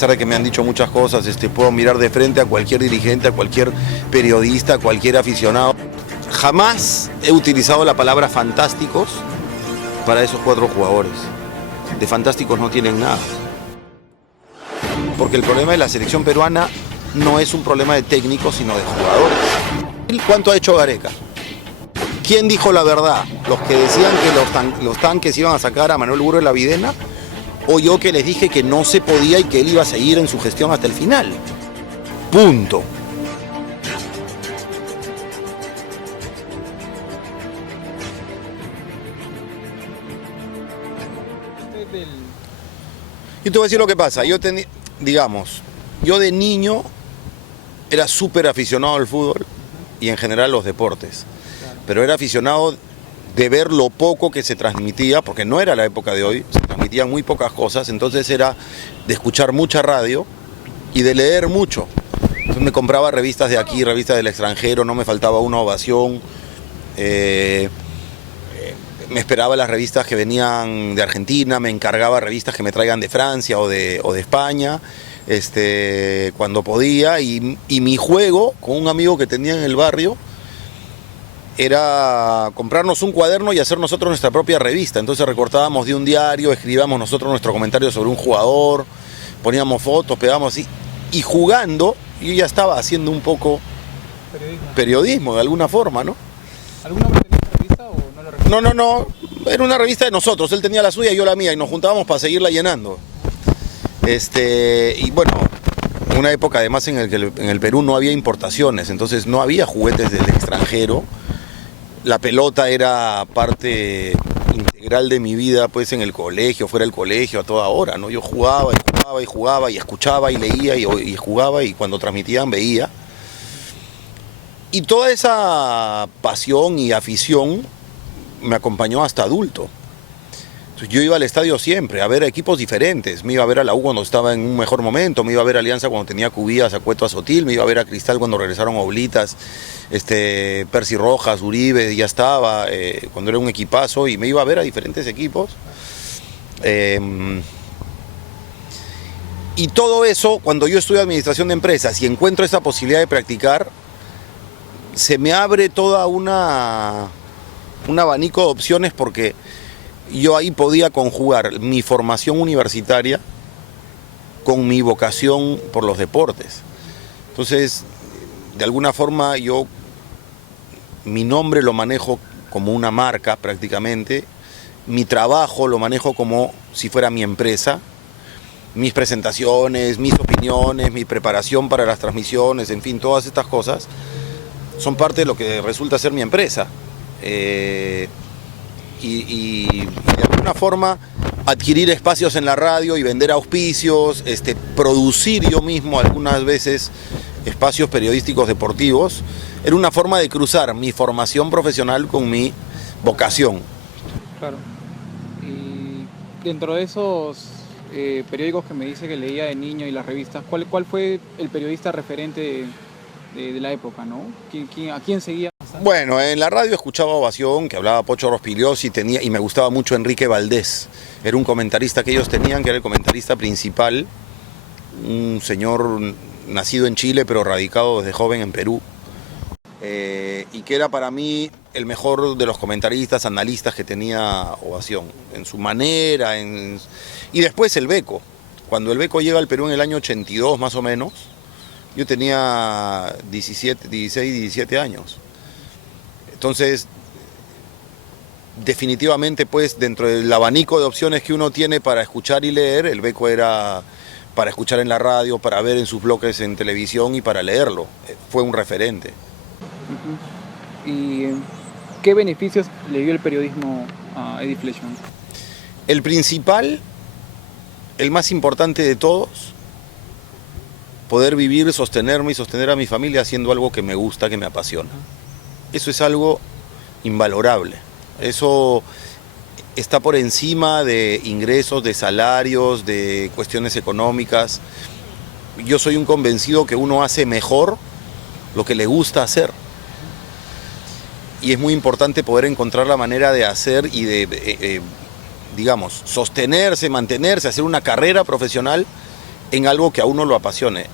pesar de que me han dicho muchas cosas, puedo mirar de frente a cualquier dirigente, a cualquier periodista, a cualquier aficionado. Jamás he utilizado la palabra fantásticos para esos 4 jugadores. De fantásticos no tienen nada. Porque el problema de la selección peruana no es un problema de técnicos, sino de jugadores. ¿Cuánto ha hecho Gareca? ¿Quién dijo la verdad? ¿Los que decían que los tanques iban a sacar a Manuel Burro de la Videna? ¿O yo que les dije que no se podía y que él iba a seguir en su gestión hasta el final? Punto. Yo te voy a decir lo que pasa. Yo de niño era súper aficionado al fútbol y en general los deportes. Pero era aficionado de ver lo poco que se transmitía, porque no era la época de hoy, se transmitían muy pocas cosas, entonces era de escuchar mucha radio y de leer mucho. Entonces me compraba revistas de aquí, revistas del extranjero, no me faltaba una ovación. Me esperaba las revistas que venían de Argentina, me encargaba revistas que me traigan de Francia o de España, cuando podía, y mi juego con un amigo que tenía en el barrio era comprarnos un cuaderno y hacer nosotros nuestra propia revista. Entonces recortábamos de un diario, escribíamos nosotros nuestro comentario sobre un jugador, poníamos fotos, pegábamos así, y jugando, yo ya estaba haciendo un poco periodismo de alguna forma, ¿no? ¿Alguna vez tenías revista o no lo recuerdas? No, era una revista de nosotros, él tenía la suya y yo la mía, y nos juntábamos para seguirla llenando. Y bueno, una época además en el que en el Perú no había importaciones, entonces no había juguetes del extranjero. La pelota era parte integral de mi vida, pues en el colegio, fuera del colegio, a toda hora, ¿no? Yo jugaba y escuchaba y leía y jugaba, y cuando transmitían veía. Y toda esa pasión y afición me acompañó hasta adulto. Entonces yo iba al estadio siempre, a ver equipos diferentes. Me iba a ver a la U cuando estaba en un mejor momento, me iba a ver a Alianza cuando tenía Cubías, a Cueto, a Sotil, me iba a ver a Cristal cuando regresaron Oblitas, Percy Rojas, Uribe, ya estaba, cuando era un equipazo, y me iba a ver a diferentes equipos. Y todo eso, cuando yo estudio administración de empresas y encuentro esa posibilidad de practicar, se me abre toda un abanico de opciones, porque yo ahí podía conjugar mi formación universitaria con mi vocación por los deportes. Entonces, de alguna forma mi nombre lo manejo como una marca prácticamente, mi trabajo lo manejo como si fuera mi empresa, mis presentaciones, mis opiniones, mi preparación para las transmisiones, en fin, todas estas cosas son parte de lo que resulta ser mi empresa. Y de alguna forma adquirir espacios en la radio y vender auspicios, producir yo mismo algunas veces espacios periodísticos deportivos, era una forma de cruzar mi formación profesional con mi vocación. Claro. Y dentro de esos periódicos que me dice que leía de niño y las revistas, ¿cuál fue el periodista referente de la época, ¿no? ¿A quién seguía? Bueno, en la radio escuchaba Ovación, que hablaba Pocho Rospigliosi, y me gustaba mucho Enrique Valdés. Era un comentarista que ellos tenían, que era el comentarista principal, un señor nacido en Chile, pero radicado desde joven en Perú. Y que era para mí el mejor de los comentaristas, analistas que tenía Ovación, en su manera. Y después el Beco. Cuando el Beco llega al Perú en el año 82 más o menos, yo tenía 16, 17 años. Entonces, definitivamente, pues, dentro del abanico de opciones que uno tiene para escuchar y leer, el Beco era para escuchar en la radio, para ver en sus bloques en televisión y para leerlo. Fue un referente. ¿Y qué beneficios le dio el periodismo a Eddie Fleischmann? El principal, el más importante de todos, poder vivir, sostenerme y sostener a mi familia haciendo algo que me gusta, que me apasiona. Eso es algo invalorable. Eso está por encima de ingresos, de salarios, de cuestiones económicas. Yo soy un convencido que uno hace mejor lo que le gusta hacer. Y es muy importante poder encontrar la manera de hacer y de, sostenerse, mantenerse, hacer una carrera profesional en algo que a uno lo apasione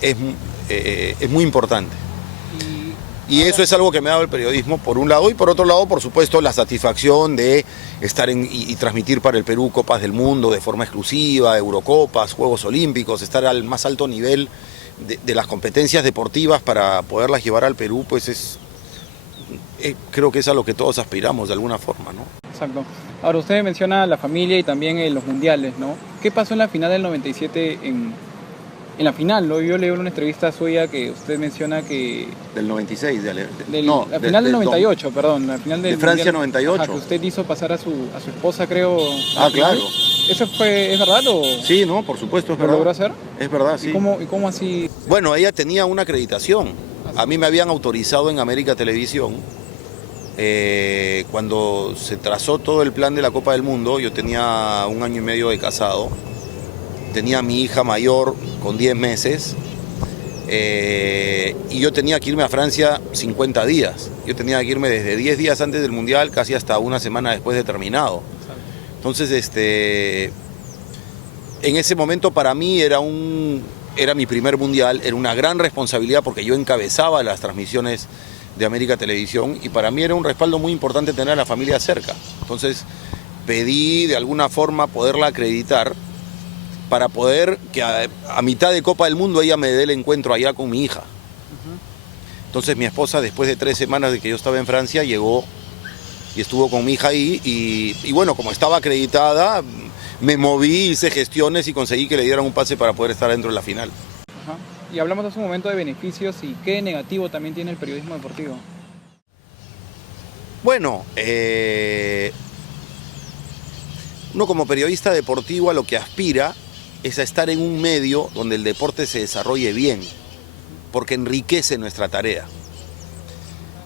es muy importante. Y eso es algo que me ha dado el periodismo, por un lado, y por otro lado, por supuesto, la satisfacción de estar y transmitir para el Perú Copas del Mundo de forma exclusiva, Eurocopas, Juegos Olímpicos, estar al más alto nivel de las competencias deportivas para poderlas llevar al Perú, pues creo que es a lo que todos aspiramos de alguna forma, ¿no? Exacto. Ahora usted menciona la familia y también los mundiales, ¿no? ¿Qué pasó en la final del 97 en la final, ¿no? Yo leí una entrevista suya que usted menciona que... Del 96, la final del 98, perdón, la final del de Francia mundial, 98. Ajá, que usted hizo pasar a su esposa, creo. Ah, claro. ¿Eso es verdad o...? Sí, no, por supuesto, es ¿Lo verdad. logró hacer? Es verdad, sí. ¿Y cómo así? Bueno, ella tenía una acreditación. A mí me habían autorizado en América Televisión. Cuando se trazó todo el plan de la Copa del Mundo, yo tenía 1 año y medio de casado. Tenía a mi hija mayor con 10 meses y yo tenía que irme a Francia 50 días. Yo tenía que irme desde 10 días antes del Mundial casi hasta 1 semana después de terminado. Entonces, en ese momento para mí era mi primer Mundial, era una gran responsabilidad porque yo encabezaba las transmisiones de América Televisión y para mí era un respaldo muy importante tener a la familia cerca. Entonces pedí de alguna forma poderla acreditar para poder que a mitad de Copa del Mundo ella me dé el encuentro allá con mi hija. Entonces mi esposa, después de 3 semanas de que yo estaba en Francia, llegó y estuvo con mi hija ahí y bueno, como estaba acreditada, me moví, hice gestiones y conseguí que le dieran un pase para poder estar dentro de la final. Ajá. Y hablamos hace un momento de beneficios y qué negativo también tiene el periodismo deportivo. Bueno, uno como periodista deportivo a lo que aspira es a estar en un medio donde el deporte se desarrolle bien, porque enriquece nuestra tarea.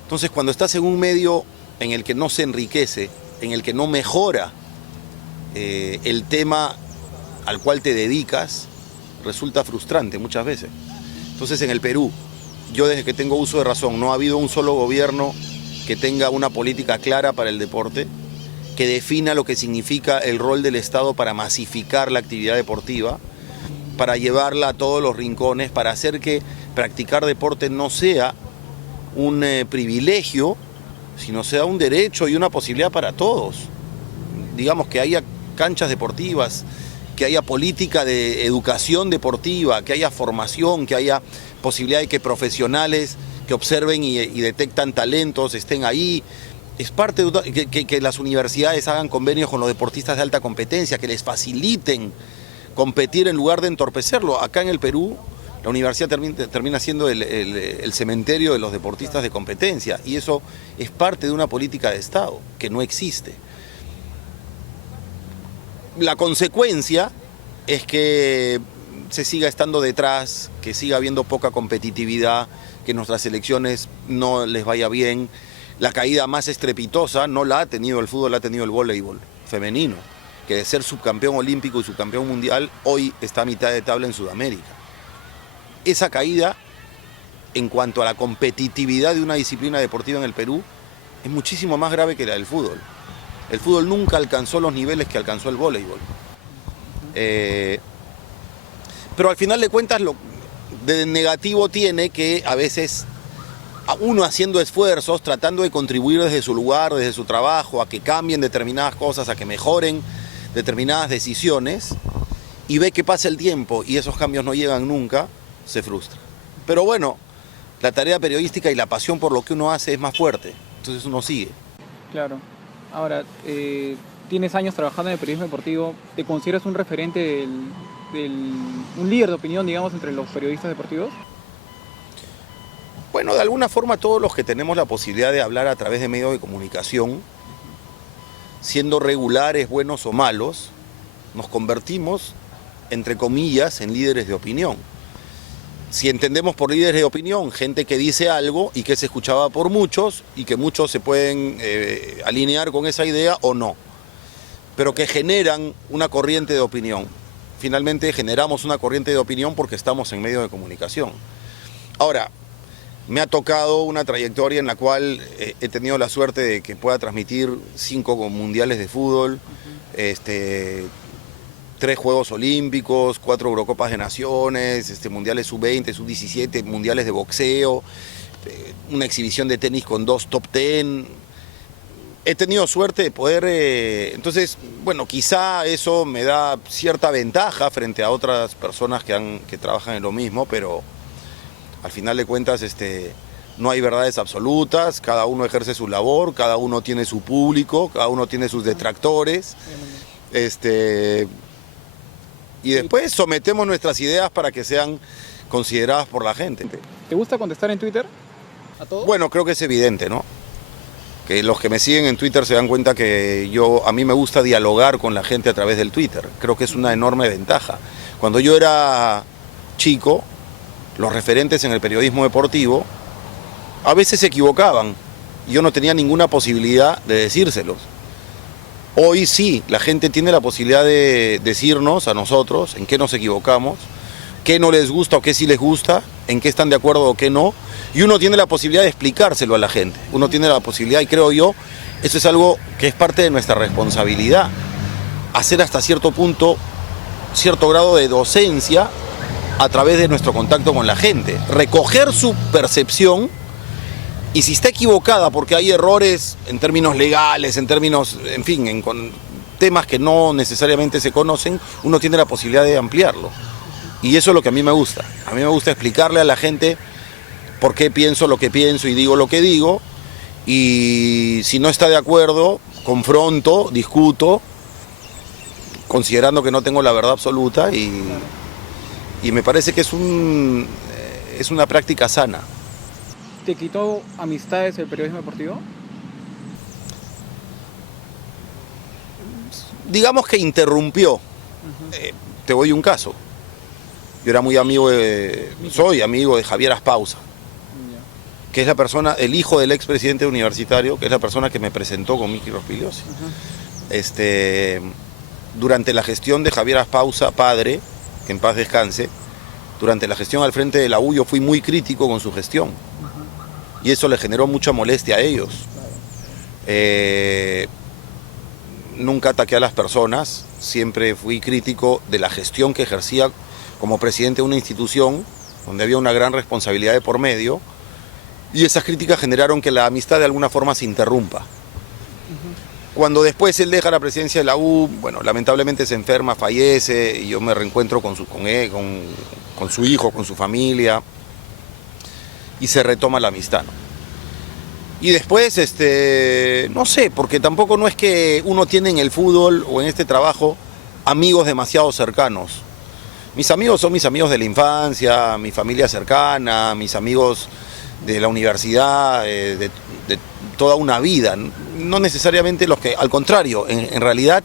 Entonces, cuando estás en un medio en el que no se enriquece, en el que no mejora el tema al cual te dedicas, resulta frustrante muchas veces. Entonces, en el Perú, yo desde que tengo uso de razón, no ha habido un solo gobierno que tenga una política clara para el deporte, que defina lo que significa el rol del Estado para masificar la actividad deportiva, para llevarla a todos los rincones, para hacer que practicar deporte no sea un privilegio, sino sea un derecho y una posibilidad para todos. Digamos que haya canchas deportivas, que haya política de educación deportiva, que haya formación, que haya posibilidad de que profesionales que observen y detectan talentos estén ahí. Es parte de que las universidades hagan convenios con los deportistas de alta competencia, que les faciliten competir en lugar de entorpecerlo. Acá en el Perú, la universidad termina siendo el cementerio de los deportistas de competencia y eso es parte de una política de Estado que no existe. La consecuencia es que se siga estando detrás, que siga habiendo poca competitividad, que nuestras selecciones no les vaya bien. La caída más estrepitosa no la ha tenido el fútbol, la ha tenido el voleibol femenino, que de ser subcampeón olímpico y subcampeón mundial, hoy está a mitad de tabla en Sudamérica. Esa caída, en cuanto a la competitividad de una disciplina deportiva en el Perú, es muchísimo más grave que la del fútbol. El fútbol nunca alcanzó los niveles que alcanzó el voleibol. Pero al final de cuentas, lo de negativo tiene que a veces uno haciendo esfuerzos, tratando de contribuir desde su lugar, desde su trabajo, a que cambien determinadas cosas, a que mejoren determinadas decisiones, y ve que pasa el tiempo y esos cambios no llegan nunca, se frustra. Pero bueno, la tarea periodística y la pasión por lo que uno hace es más fuerte, entonces uno sigue. Claro. Ahora, tienes años trabajando en el periodismo deportivo, ¿te consideras un referente un líder de opinión, digamos, entre los periodistas deportivos? Bueno, de alguna forma todos los que tenemos la posibilidad de hablar a través de medios de comunicación, siendo regulares, buenos o malos, nos convertimos, entre comillas, en líderes de opinión. Si entendemos por líderes de opinión, gente que dice algo y que es escuchada por muchos y que muchos se pueden alinear con esa idea o no, pero que generan una corriente de opinión. Finalmente generamos una corriente de opinión porque estamos en medios de comunicación. Ahora, me ha tocado una trayectoria en la cual he tenido la suerte de que pueda transmitir 5 mundiales de fútbol, 3 Juegos Olímpicos, 4 Eurocopas de Naciones, mundiales sub-20, sub-17, mundiales de boxeo, una exhibición de tenis con 2 top 10. He tenido suerte de poder, entonces, bueno, quizá eso me da cierta ventaja frente a otras personas que trabajan en lo mismo, pero al final de cuentas no hay verdades absolutas, cada uno ejerce su labor, cada uno tiene su público, cada uno tiene sus detractores. Y después sometemos nuestras ideas para que sean consideradas por la gente. ¿Te gusta contestar en Twitter a todos? Bueno, creo que es evidente, ¿no? Que los que me siguen en Twitter se dan cuenta que a mí me gusta dialogar con la gente a través del Twitter. Creo que es una enorme ventaja. Cuando yo era chico, los referentes en el periodismo deportivo a veces se equivocaban y yo no tenía ninguna posibilidad de decírselos. Hoy sí, la gente tiene la posibilidad de decirnos a nosotros en qué nos equivocamos, qué no les gusta o qué sí les gusta, en qué están de acuerdo o qué no, y uno tiene la posibilidad de explicárselo a la gente. Uno tiene la posibilidad, y creo yo, eso es algo que es parte de nuestra responsabilidad, hacer hasta cierto punto, cierto grado de docencia a través de nuestro contacto con la gente, recoger su percepción, y si está equivocada porque hay errores en términos legales, en términos, en fin, con temas que no necesariamente se conocen, uno tiene la posibilidad de ampliarlo. Y eso es lo que a mí me gusta. A mí me gusta explicarle a la gente por qué pienso lo que pienso y digo lo que digo. Y si no está de acuerdo, confronto, discuto, considerando que no tengo la verdad absoluta. Y me parece que es una práctica sana. ¿Te quitó amistades el periodismo deportivo? Digamos que interrumpió. Te doy un caso. Yo era muy amigo soy amigo de Javier Aspausa, que es la persona, el hijo del expresidente universitario, que es la persona que me presentó con Miki Rospigliosi. Durante la gestión de Javier Aspausa, padre, que en paz descanse, durante la gestión al frente de la U, yo fui muy crítico con su gestión. Y eso le generó mucha molestia a ellos. Nunca ataqué a las personas, siempre fui crítico de la gestión que ejercía como presidente de una institución donde había una gran responsabilidad de por medio, y esas críticas generaron que la amistad de alguna forma se interrumpa. Cuando después él deja la presidencia de la U, bueno, lamentablemente se enferma, fallece, y yo me reencuentro con su hijo, con su familia, y se retoma la amistad, ¿no? Y después, no sé, porque tampoco no es que uno tiene en el fútbol o en este trabajo amigos demasiado cercanos. Mis amigos son mis amigos de la infancia, mi familia cercana, mis amigos de la universidad, de toda una vida. No necesariamente los que, al contrario, en realidad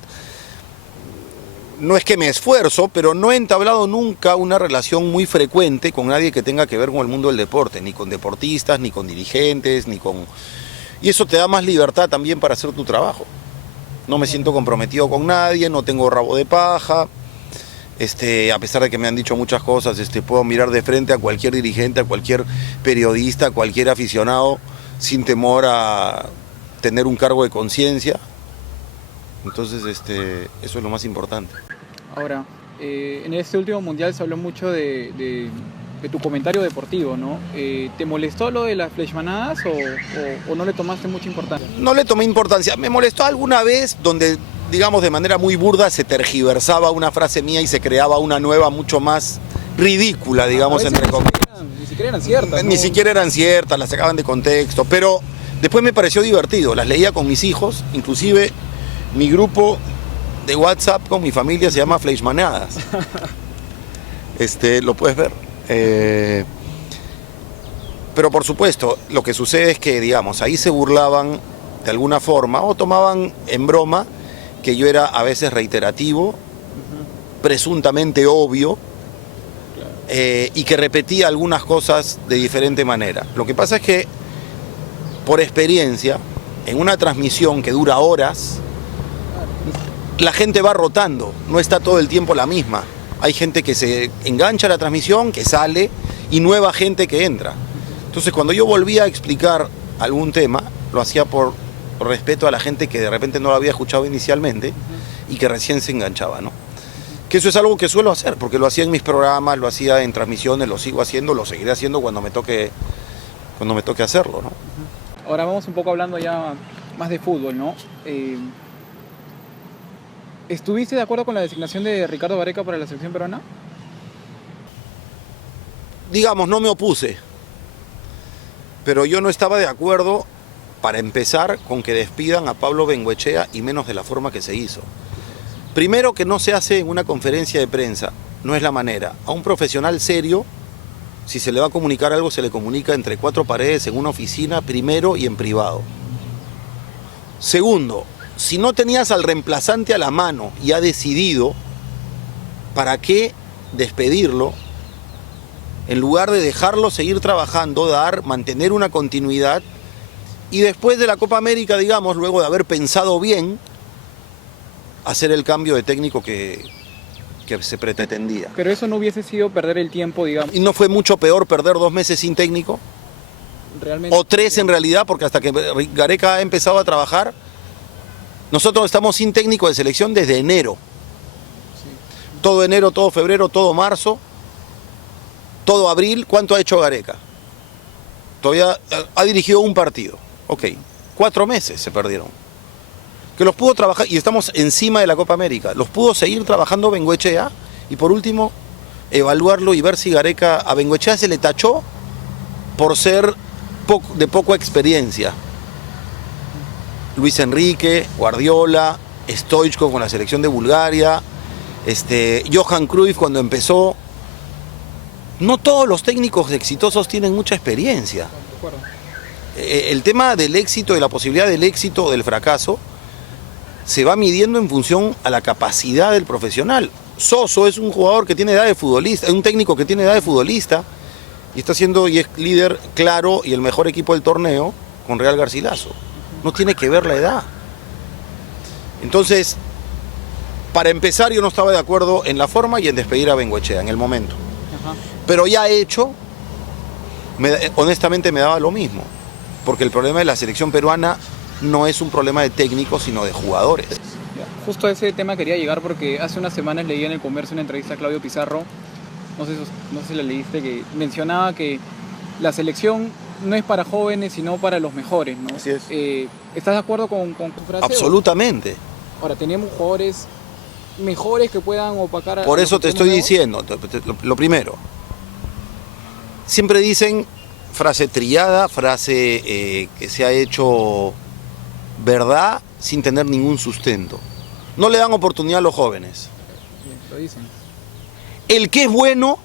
no es que me esfuerzo, pero no he entablado nunca una relación muy frecuente con nadie que tenga que ver con el mundo del deporte, ni con deportistas, ni con dirigentes, ni con... Y eso te da más libertad también para hacer tu trabajo. No me siento comprometido con nadie, no tengo rabo de paja, a pesar de que me han dicho muchas cosas, puedo mirar de frente a cualquier dirigente, a cualquier periodista, a cualquier aficionado, sin temor a tener un cargo de conciencia. Entonces, eso es lo más importante. Ahora, en este último mundial se habló mucho de tu comentario deportivo, ¿no? ¿Te molestó lo de las fleshmanadas o no le tomaste mucha importancia? No le tomé importancia. Me molestó alguna vez donde, digamos, de manera muy burda se tergiversaba una frase mía y se creaba una nueva mucho más ridícula, digamos, entre comillas. Ni siquiera eran ciertas, ¿no? Ni siquiera eran ciertas, las sacaban de contexto, pero después me pareció divertido. Las leía con mis hijos, inclusive mi grupo de WhatsApp con mi familia se llama Fleshmanadas. Lo puedes ver. Pero por supuesto, lo que sucede es que, digamos, ahí se burlaban de alguna forma o tomaban en broma que yo era a veces reiterativo, presuntamente obvio, y que repetía algunas cosas de diferente manera. Lo que pasa es que, por experiencia, en una transmisión que dura horas, la gente va rotando, no está todo el tiempo la misma. Hay gente que se engancha a la transmisión, que sale, y nueva gente que entra. Entonces, cuando yo volvía a explicar algún tema, lo hacía por respeto a la gente que de repente no lo había escuchado inicialmente y que recién se enganchaba, ¿no? Que eso es algo que suelo hacer, porque lo hacía en mis programas, lo hacía en transmisiones, lo sigo haciendo, lo seguiré haciendo cuando me toque hacerlo, ¿no? Ahora vamos un poco hablando ya más de fútbol, ¿no? ¿Estuviste de acuerdo con la designación de Ricardo Gareca para la selección peruana? Digamos, no me opuse, pero yo no estaba de acuerdo, para empezar, con que despidan a Pablo Bengoechea y menos de la forma que se hizo. Primero, que no se hace en una conferencia de prensa, no es la manera. A un profesional serio, si se le va a comunicar algo, se le comunica entre cuatro paredes, en una oficina, primero, y en privado. Segundo, si no tenías al reemplazante a la mano y ha decidido, ¿para qué despedirlo? En lugar de dejarlo seguir trabajando, mantener una continuidad, y después de la Copa América, digamos, luego de haber pensado bien, hacer el cambio de técnico que se pretendía. Pero eso no hubiese sido perder el tiempo, digamos. ¿Y no fue mucho peor perder 2 meses sin técnico? Realmente. O 3 en realidad, porque hasta que Gareca ha empezado a trabajar, nosotros estamos sin técnico de selección desde enero. Sí. Todo enero, todo febrero, todo marzo, todo abril. ¿Cuánto ha hecho Gareca? Todavía ha dirigido un partido. Ok, 4 meses se perdieron. Que los pudo trabajar, y estamos encima de la Copa América, los pudo seguir trabajando Bengoechea, y por último, evaluarlo y ver si a Bengoechea se le tachó por ser de poca experiencia. Luis Enrique, Guardiola, Stoichkov con la selección de Bulgaria, Johan Cruyff cuando empezó. No todos los técnicos exitosos tienen mucha experiencia. De acuerdo. El tema del éxito, de la posibilidad del éxito o del fracaso, se va midiendo en función a la capacidad del profesional. Soso es un jugador que tiene edad de futbolista, es un técnico que tiene edad de futbolista, y es líder claro y el mejor equipo del torneo con Real Garcilaso. No tiene que ver la edad. Entonces, para empezar, yo no estaba de acuerdo en la forma y en despedir a Bengoechea en el momento. Ajá. Pero ya hecho, honestamente me daba lo mismo, porque el problema de la selección peruana no es un problema de técnicos, sino de jugadores. Ya, justo a ese tema quería llegar porque hace unas semanas leí en El Comercio una entrevista a Claudio Pizarro, no sé si la leíste, que mencionaba que la selección no es para jóvenes, sino para los mejores, ¿no? Así es. ¿Estás de acuerdo con tu frase? Absolutamente. Ahora, tenemos jugadores mejores que puedan opacar a... Por eso los que te estoy tenemos diciendo, lo primero, siempre dicen frase trillada, frase que se ha hecho verdad sin tener ningún sustento. No le dan oportunidad a los jóvenes. Bien, lo dicen, El que es bueno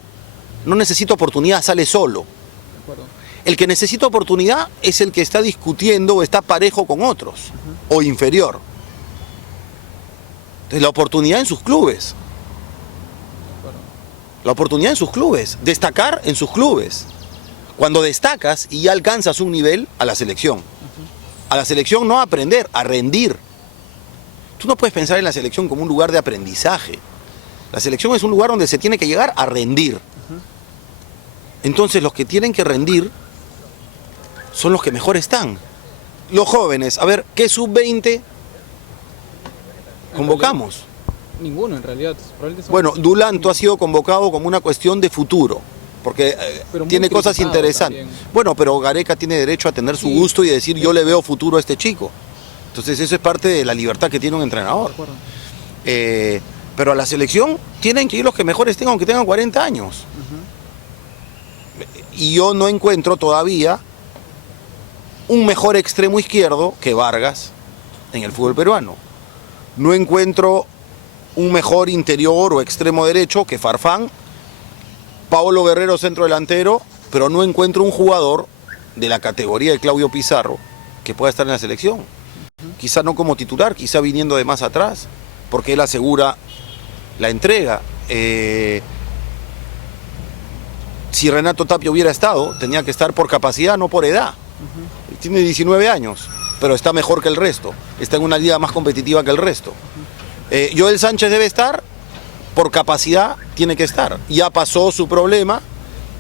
no necesita oportunidad, sale solo. de acuerdo. El que necesita oportunidad es el que está discutiendo o está parejo con otros, o inferior. Entonces, la oportunidad en sus clubes. De acuerdo. La oportunidad en sus clubes. Destacar en sus clubes. Cuando destacas y ya alcanzas un nivel, a la selección. A la selección no a aprender, a rendir. Tú no puedes pensar en la selección como un lugar de aprendizaje. La selección es un lugar donde se tiene que llegar a rendir. Entonces los que tienen que rendir son los que mejor están. Los jóvenes, a ver, ¿qué sub-20 convocamos? Ninguno, en realidad. Probablemente son- Bueno, Dulanto ha sido convocado como una cuestión de futuro, porque Pero muy tiene cosas criticado interesantes. también. Bueno, pero Gareca tiene derecho a tener su Sí. gusto y decir yo le veo futuro a este chico. Entonces eso es parte de la libertad que tiene un De entrenador. acuerdo. Pero a la selección tienen que ir los que mejor estén, aunque tengan 40 años. Y yo no encuentro todavía un mejor extremo izquierdo que Vargas en el fútbol peruano. No encuentro un mejor interior o extremo derecho que Farfán, Paolo Guerrero centro delantero, pero no encuentro un jugador de la categoría de Claudio Pizarro que pueda estar en la selección. Quizá no como titular, quizá viniendo de más atrás, porque él asegura la entrega. Si Renato Tapia hubiera estado, tenía que estar por capacidad, no por edad. Tiene 19 años, pero está mejor que el resto. Está en una liga más competitiva que el resto. Joel Sánchez debe estar, por capacidad tiene que estar. Ya pasó su problema,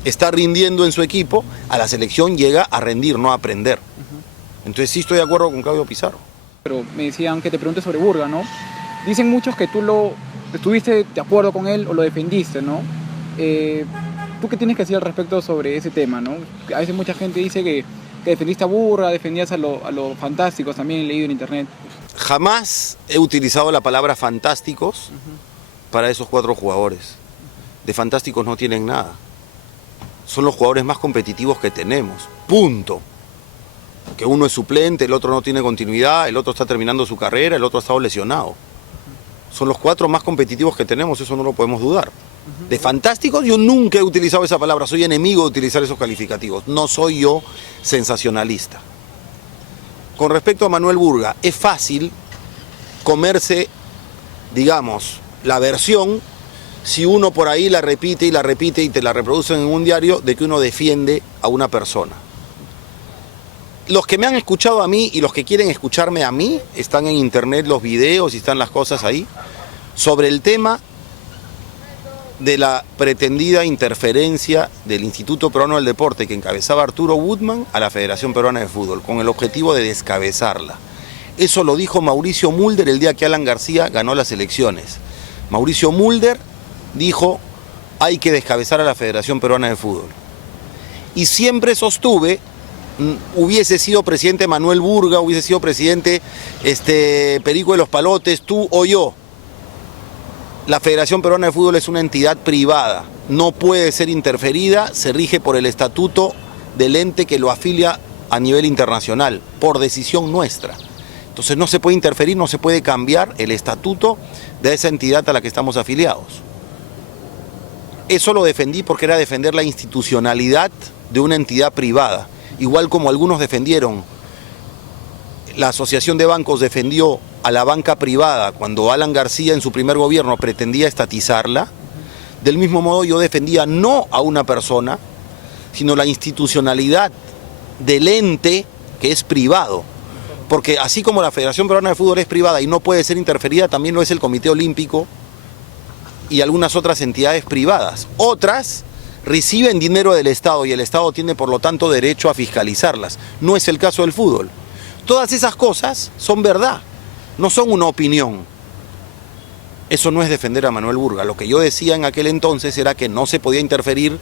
está rindiendo en su equipo, a la selección llega a rendir, no a aprender. Entonces sí estoy de acuerdo con Claudio Pizarro. Pero me decían que te pregunte sobre Burga, ¿no? Dicen muchos que tú lo estuviste de acuerdo con él o lo defendiste, ¿no? ¿Tú qué tienes que decir al respecto sobre ese tema, ¿no? A veces mucha gente dice que defendiste a Burga, defendías a los fantásticos, también he leído en internet. Jamás he utilizado la palabra fantásticos para esos 4 jugadores. De fantásticos no tienen nada. Son los jugadores más competitivos que tenemos. Punto. Que uno es suplente, el otro no tiene continuidad, el otro está terminando su carrera, el otro ha estado lesionado. Son los 4 más competitivos que tenemos, eso no lo podemos dudar. De fantásticos yo nunca he utilizado esa palabra, soy enemigo de utilizar esos calificativos. No soy yo sensacionalista. Con respecto a Manuel Burga, es fácil comerse, digamos, la versión, si uno por ahí la repite y te la reproducen en un diario, de que uno defiende a una persona. Los que me han escuchado a mí y los que quieren escucharme a mí, están en internet los videos y están las cosas ahí, sobre el tema de la pretendida interferencia del Instituto Peruano del Deporte que encabezaba Arturo Woodman a la Federación Peruana de Fútbol, con el objetivo de descabezarla. Eso lo dijo Mauricio Mulder el día que Alan García ganó las elecciones. Mauricio Mulder dijo, hay que descabezar a la Federación Peruana de Fútbol. Y siempre sostuve, hubiese sido presidente Manuel Burga, hubiese sido presidente Perico de los Palotes, tú o yo. La Federación Peruana de Fútbol es una entidad privada, no puede ser interferida, se rige por el estatuto del ente que lo afilia a nivel internacional, por decisión nuestra. Entonces no se puede interferir, no se puede cambiar el estatuto de esa entidad a la que estamos afiliados. Eso lo defendí porque era defender la institucionalidad de una entidad privada, igual como algunos defendieron. La Asociación de Bancos defendió a la banca privada cuando Alan García en su primer gobierno pretendía estatizarla. Del mismo modo yo defendía no a una persona, sino la institucionalidad del ente que es privado. Porque así como la Federación Peruana de Fútbol es privada y no puede ser interferida, también lo es el Comité Olímpico y algunas otras entidades privadas. Otras reciben dinero del Estado y el Estado tiene por lo tanto derecho a fiscalizarlas. No es el caso del fútbol. Todas esas cosas son verdad, no son una opinión. Eso no es defender a Manuel Burga. Lo que yo decía en aquel entonces era que no se podía interferir,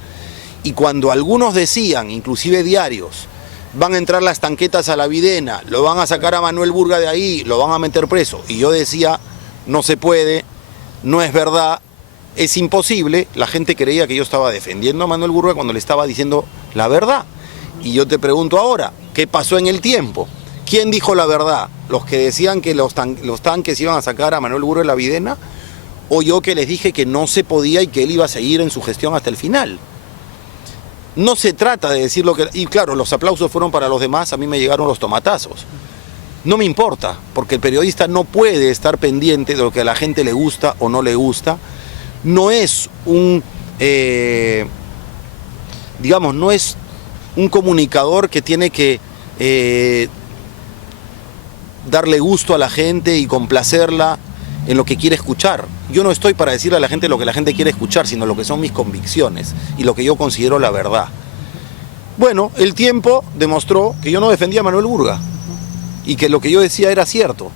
y cuando algunos decían, inclusive diarios, van a entrar las tanquetas a la Videna, lo van a sacar a Manuel Burga de ahí, lo van a meter preso, y yo decía, no se puede, no es verdad, es imposible, la gente creía que yo estaba defendiendo a Manuel Burga cuando le estaba diciendo la verdad. Y yo te pregunto ahora, ¿qué pasó en el tiempo? ¿Quién dijo la verdad? ¿Los que decían que los tanques iban a sacar a Manuel Burga de la Videna? ¿O yo que les dije que no se podía y que él iba a seguir en su gestión hasta el final? No se trata de decir lo que... Y claro, los aplausos fueron para los demás, a mí me llegaron los tomatazos. No me importa, porque el periodista no puede estar pendiente de lo que a la gente le gusta o no le gusta. No es digamos, no es un comunicador que tiene que darle gusto a la gente y complacerla en lo que quiere escuchar. Yo no estoy para decirle a la gente lo que la gente quiere escuchar, sino lo que son mis convicciones y lo que yo considero la verdad. Bueno, el tiempo demostró que yo no defendía a Manuel Burga y que lo que yo decía era cierto.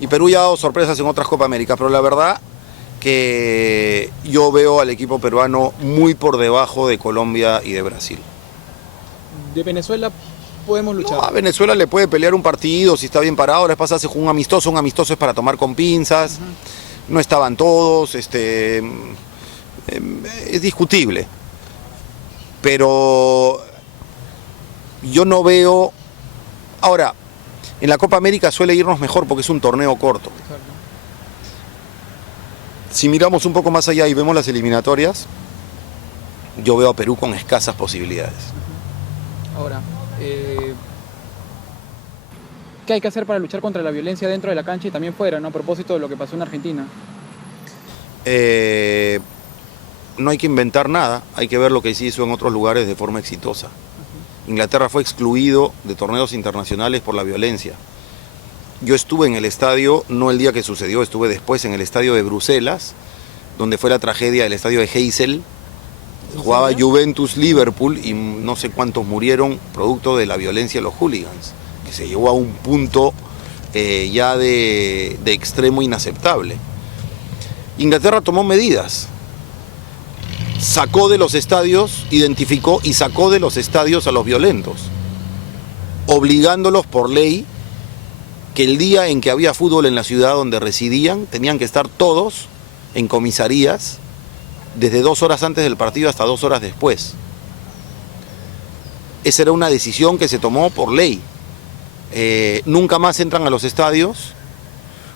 Y Perú ya ha dado sorpresas en otras Copa América, pero la verdad que yo veo al equipo peruano muy por debajo de Colombia y de Brasil. De Venezuela podemos luchar. No, a Venezuela le puede pelear un partido si está bien parado. La vez pasada se jugó un amistoso es para tomar con pinzas. No estaban todos, es discutible. Pero yo no veo... Ahora, en la Copa América suele irnos mejor porque es un torneo corto. Si miramos un poco más allá y vemos las eliminatorias, yo veo a Perú con escasas posibilidades. Ahora, ¿qué hay que hacer para luchar contra la violencia dentro de la cancha y también fuera, ¿no? A propósito de lo que pasó en Argentina. No hay que inventar nada, hay que ver lo que se hizo en otros lugares de forma exitosa. Inglaterra fue excluido de torneos internacionales por la violencia. Yo estuve en el estadio, no el día que sucedió, estuve después en el estadio de Bruselas, donde fue la tragedia del estadio de Heysel. Jugaba Juventus-Liverpool y no sé cuántos murieron producto de la violencia de los hooligans, que se llevó a un punto ya de extremo inaceptable. Inglaterra tomó medidas. Sacó de los estadios, identificó y sacó de los estadios a los violentos, obligándolos por ley que el día en que había fútbol en la ciudad donde residían, tenían que estar todos en comisarías desde 2 horas antes del partido hasta 2 horas después. Esa era una decisión que se tomó por ley. Nunca más entran a los estadios.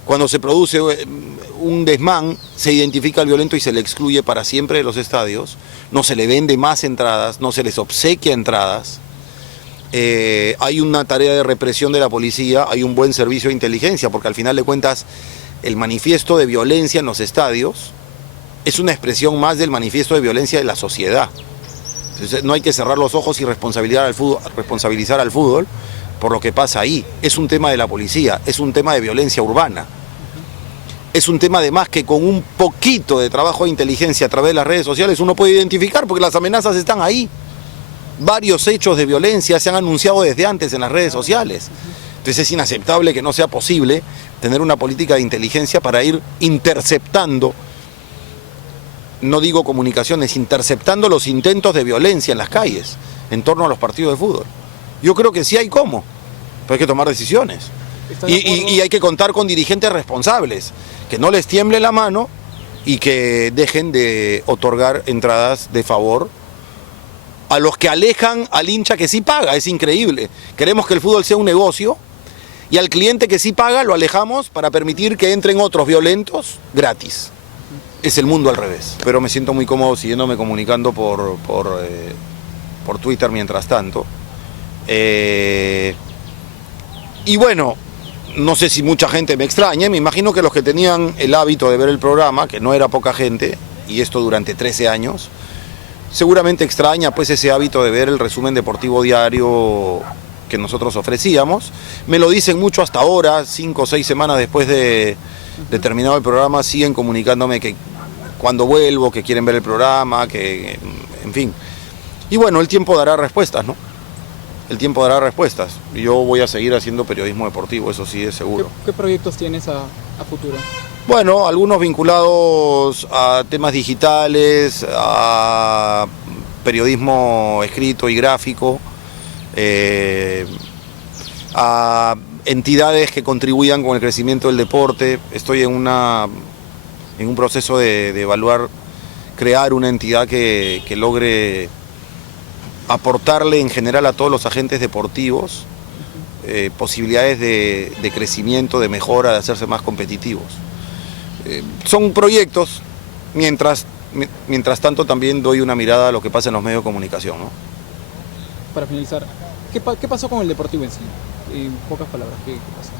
Cuando se produce un desmán, se identifica al violento y se le excluye para siempre de los estadios. No se le vende más entradas, no se les obsequia entradas. Hay una tarea de represión de la policía, hay un buen servicio de inteligencia, porque al final de cuentas el manifiesto de violencia en los estadios es una expresión más del manifiesto de violencia de la sociedad. Entonces, no hay que cerrar los ojos y responsabilizar al fútbol por lo que pasa ahí. Es un tema de la policía, es un tema de violencia urbana. Es un tema además que con un poquito de trabajo de inteligencia a través de las redes sociales uno puede identificar, porque las amenazas están ahí. Varios hechos de violencia se han anunciado desde antes en las redes sociales. Entonces es inaceptable que no sea posible tener una política de inteligencia para ir interceptando, no digo comunicaciones, interceptando los intentos de violencia en las calles en torno a los partidos de fútbol. Yo creo que sí hay cómo, pero hay que tomar decisiones. Y hay que contar con dirigentes responsables, que no les tiemble la mano y que dejen de otorgar entradas de favor a los que alejan al hincha que sí paga. Es increíble. Queremos que el fútbol sea un negocio y al cliente que sí paga lo alejamos para permitir que entren otros violentos gratis. Es el mundo al revés. Pero me siento muy cómodo siguiéndome comunicando por Twitter mientras tanto. Y bueno, no sé si mucha gente me extraña, me imagino que los que tenían el hábito de ver el programa, que no era poca gente, y esto durante 13 años, seguramente extraña pues ese hábito de ver el resumen deportivo diario que nosotros ofrecíamos. Me lo dicen mucho hasta ahora, 5 o 6 semanas después de terminado el programa, siguen comunicándome que cuando vuelvo, que quieren ver el programa, que en fin. Y bueno, el tiempo dará respuestas, ¿no? El tiempo dará respuestas. Yo voy a seguir haciendo periodismo deportivo, eso sí es seguro. ¿Qué proyectos tienes a futuro? Bueno, algunos vinculados a temas digitales, a periodismo escrito y gráfico, a entidades que contribuyan con el crecimiento del deporte. Estoy en un proceso de evaluar, crear una entidad que logre aportarle en general a todos los agentes deportivos posibilidades de crecimiento, de mejora, de hacerse más competitivos. Son proyectos, mientras tanto también doy una mirada a lo que pasa en los medios de comunicación, ¿no? Para finalizar, ¿qué pasó con el Deportivo en sí? En pocas palabras, ¿qué pasó?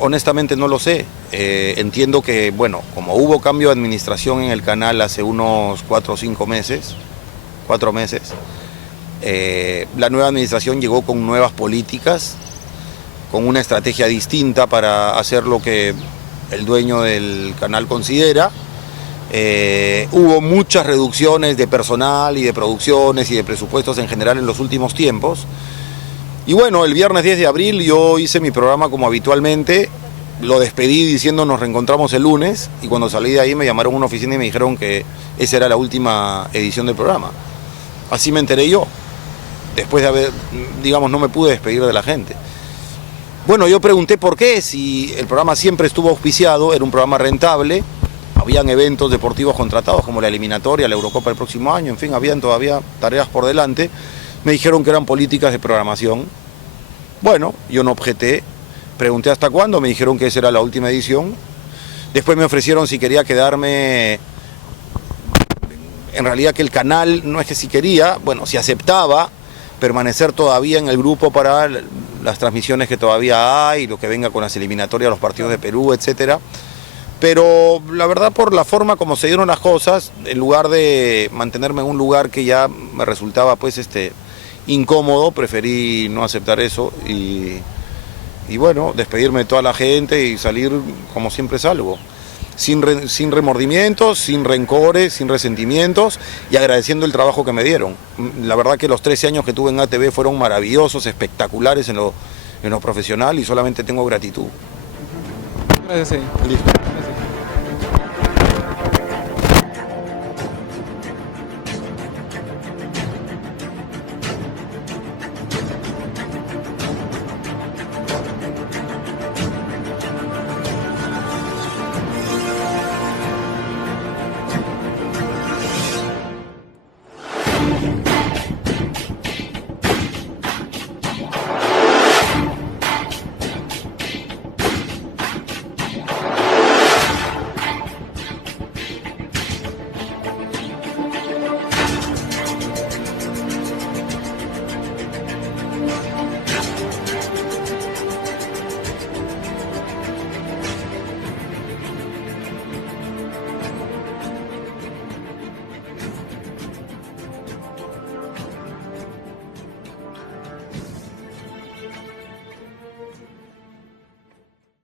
Honestamente no lo sé. Entiendo que, bueno, como hubo cambio de administración en el canal hace unos 4 o 5 meses, 4 meses, la nueva administración llegó con nuevas políticas, con una estrategia distinta para hacer lo que el dueño del canal considera. Hubo muchas reducciones de personal y de producciones y de presupuestos en general en los últimos tiempos. Y bueno, el viernes 10 de abril yo hice mi programa como habitualmente, lo despedí diciendo nos reencontramos el lunes, y cuando salí de ahí me llamaron a una oficina y me dijeron que esa era la última edición del programa. Así me enteré yo, después de haber, digamos, no me pude despedir de la gente. Bueno, yo pregunté por qué, si el programa siempre estuvo auspiciado, era un programa rentable, habían eventos deportivos contratados como la eliminatoria, la Eurocopa el próximo año, en fin, habían todavía tareas por delante. Me dijeron que eran políticas de programación. Bueno, yo no objeté, pregunté hasta cuándo, me dijeron que esa era la última edición. Después me ofrecieron si quería quedarme, en realidad que el canal, no es que si quería, bueno, si aceptaba permanecer todavía en el grupo para las transmisiones que todavía hay, lo que venga con las eliminatorias, los partidos de Perú, etcétera. Pero la verdad, por la forma como se dieron las cosas, en lugar de mantenerme en un lugar que ya me resultaba pues incómodo, preferí no aceptar eso y bueno, despedirme de toda la gente y salir como siempre salgo, sin remordimientos, sin rencores, sin resentimientos, y agradeciendo el trabajo que me dieron. La verdad que los 13 años que tuve en ATV fueron maravillosos, espectaculares en lo profesional, y solamente tengo gratitud. Gracias. Listo.